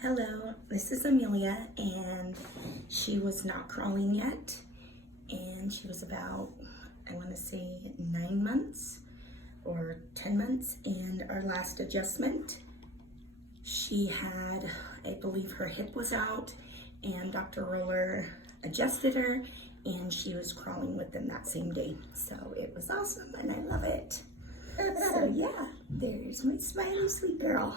Hello, this is Amelia, and she was not crawling yet, and she was about, I want to say 9 months or 10 months, and our last adjustment, she had, I believe her hip was out, and Dr. Roller adjusted her, and she was crawling with them that same day. So it was awesome, and I love it. So yeah, there's my smiley sweet girl.